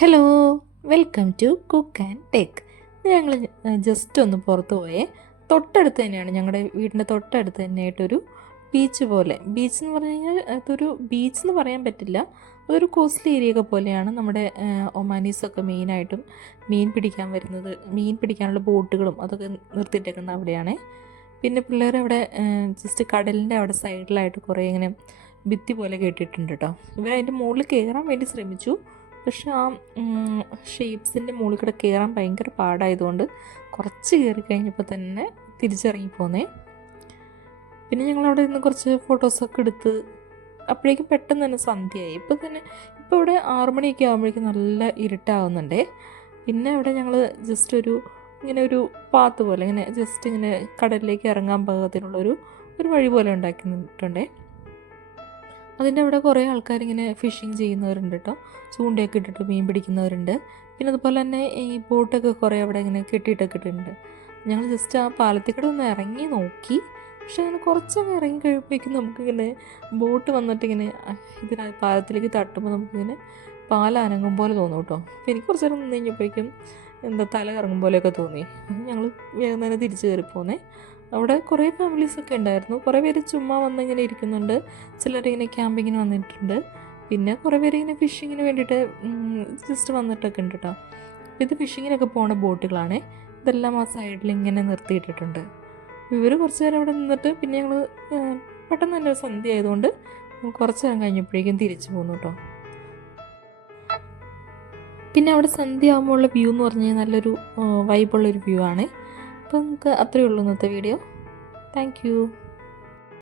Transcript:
Hello, welcome to cook and take. ഞങ്ങൾ just ഒന്ന് പുറത്ത് പോയേ. തൊട്ടടുത്ത് തന്നെയാണ്, ഞങ്ങളുടെ വീടിൻ്റെ തൊട്ടടുത്ത് തന്നെയായിട്ടൊരു ബീച്ച് പോലെ. ബീച്ച് എന്ന് പറഞ്ഞു കഴിഞ്ഞാൽ അതൊരു ബീച്ച് എന്ന് പറയാൻ പറ്റില്ല, അതൊരു കോസ്റ്റ്ലി ഏരിയ ഒക്കെ പോലെയാണ്. നമ്മുടെ ഒമാനീസൊക്കെ മെയിനായിട്ടും മീൻ പിടിക്കാൻ വരുന്നത്, മീൻ പിടിക്കാനുള്ള ബോട്ടുകളും അതൊക്കെ നിർത്തിയിട്ടേക്കുന്നത് അവിടെയാണ്. പിന്നെ പിള്ളേർ അവിടെ ജസ്റ്റ് കടലിൻ്റെ അവിടെ സൈഡിലായിട്ട് കുറേ ഇങ്ങനെ ഭിത്തി പോലെ കെട്ടിയിട്ടുണ്ട് കേട്ടോ. ഇവരതിൻ്റെ മുകളിൽ കയറാൻ വേണ്ടി ശ്രമിച്ചു, പക്ഷെ ആ ഷേപ്സിൻ്റെ മുകളിൽ കൂടെ കയറാൻ ഭയങ്കര പാടായതുകൊണ്ട് കുറച്ച് കയറി കഴിഞ്ഞപ്പോൾ തന്നെ തിരിച്ചിറങ്ങി പോന്നേ. പിന്നെ ഞങ്ങളവിടെ നിന്ന് കുറച്ച് ഫോട്ടോസൊക്കെ എടുത്ത് അപ്പോഴേക്കും പെട്ടെന്ന് തന്നെ സന്ധ്യയായി. ഇപ്പോൾ ഇവിടെ 6 മണിയൊക്കെ ആകുമ്പോഴേക്കും നല്ല ഇരുട്ടാവുന്നുണ്ടേ. പിന്നെ അവിടെ ഞങ്ങൾ ജസ്റ്റ് ഇങ്ങനെ ഒരു പാത്ത് പോലെ ഇങ്ങനെ ജസ്റ്റ് ഇങ്ങനെ കടലിലേക്ക് ഇറങ്ങാൻ പാകത്തിനുള്ളൊരു വഴി പോലെ ഉണ്ടാക്കിയിട്ടുണ്ടേ. അതിൻ്റെ അവിടെ കുറേ ആൾക്കാരിങ്ങനെ ഫിഷിങ് ചെയ്യുന്നവരുണ്ട് കേട്ടോ, ചൂണ്ടയൊക്കെ ഇട്ടിട്ട് മീൻ പിടിക്കുന്നവരുണ്ട്. പിന്നെ അതുപോലെ തന്നെ ഈ ബോട്ടൊക്കെ കുറേ അവിടെ ഇങ്ങനെ കെട്ടിയിട്ടൊക്കെ ഇട്ടിട്ടുണ്ട്. ഞങ്ങൾ ജസ്റ്റ് ആ പാലത്തിൽ കൂടെ ഒന്ന് ഇറങ്ങി നോക്കി, പക്ഷെ അങ്ങനെ കുറച്ചങ്ങ് ഇറങ്ങി കഴിയുമ്പോഴേക്കും നമുക്കിങ്ങനെ ബോട്ട് വന്നിട്ട് ഇങ്ങനെ പാലത്തിലേക്ക് തട്ടുമ്പോൾ നമുക്കിങ്ങനെ പാലനങ്ങും പോലെ തോന്നും കേട്ടോ. അപ്പോൾ എനിക്ക് കുറച്ച് നേരം നിന്ന് കഴിഞ്ഞപ്പോഴേക്കും തല കറങ്ങും പോലെയൊക്കെ തോന്നി. ഞങ്ങൾ വേഗം തന്നെ തിരിച്ച് കയറിപ്പോന്നേ. അവിടെ കുറേ ഫാമിലീസൊക്കെ ഉണ്ടായിരുന്നു. കുറേ പേര് ചുമ്മാ വന്നിങ്ങനെ ഇരിക്കുന്നുണ്ട്, ചിലരിങ്ങനെ ക്യാമ്പിങ്ങിന് വന്നിട്ടുണ്ട്. പിന്നെ കുറേ പേര് ഇങ്ങനെ ഫിഷിങ്ങിന് വേണ്ടിയിട്ട് ജസ്റ്റ് വന്നിട്ടൊക്കെ ഉണ്ട് കേട്ടോ. ഇത് ഫിഷിങ്ങിനൊക്കെ പോണ ബോട്ടുകളാണ്. ഇതെല്ലാം ആ സൈഡിൽ ഇങ്ങനെ നിർത്തിയിട്ടിട്ടുണ്ട്. ഇവർ കുറച്ച് നേരം അവിടെ നിന്നിട്ട് പിന്നെ ഞങ്ങൾ പെട്ടെന്ന് തന്നെ സന്ധ്യ ആയതുകൊണ്ട് കുറച്ച് നേരം കഴിഞ്ഞപ്പോഴേക്കും തിരിച്ചു പോന്നു കേട്ടോ. പിന്നെ അവിടെ സന്ധ്യ ആകുമ്പോഴുള്ള വ്യൂ എന്ന് പറഞ്ഞു കഴിഞ്ഞാൽ നല്ലൊരു വൈബുള്ളൊരു വ്യൂ ആണ്. അപ്പോൾ നമുക്ക് അത്രയേ ഉള്ളൂ ഇന്നത്തെ വീഡിയോ. Thank you.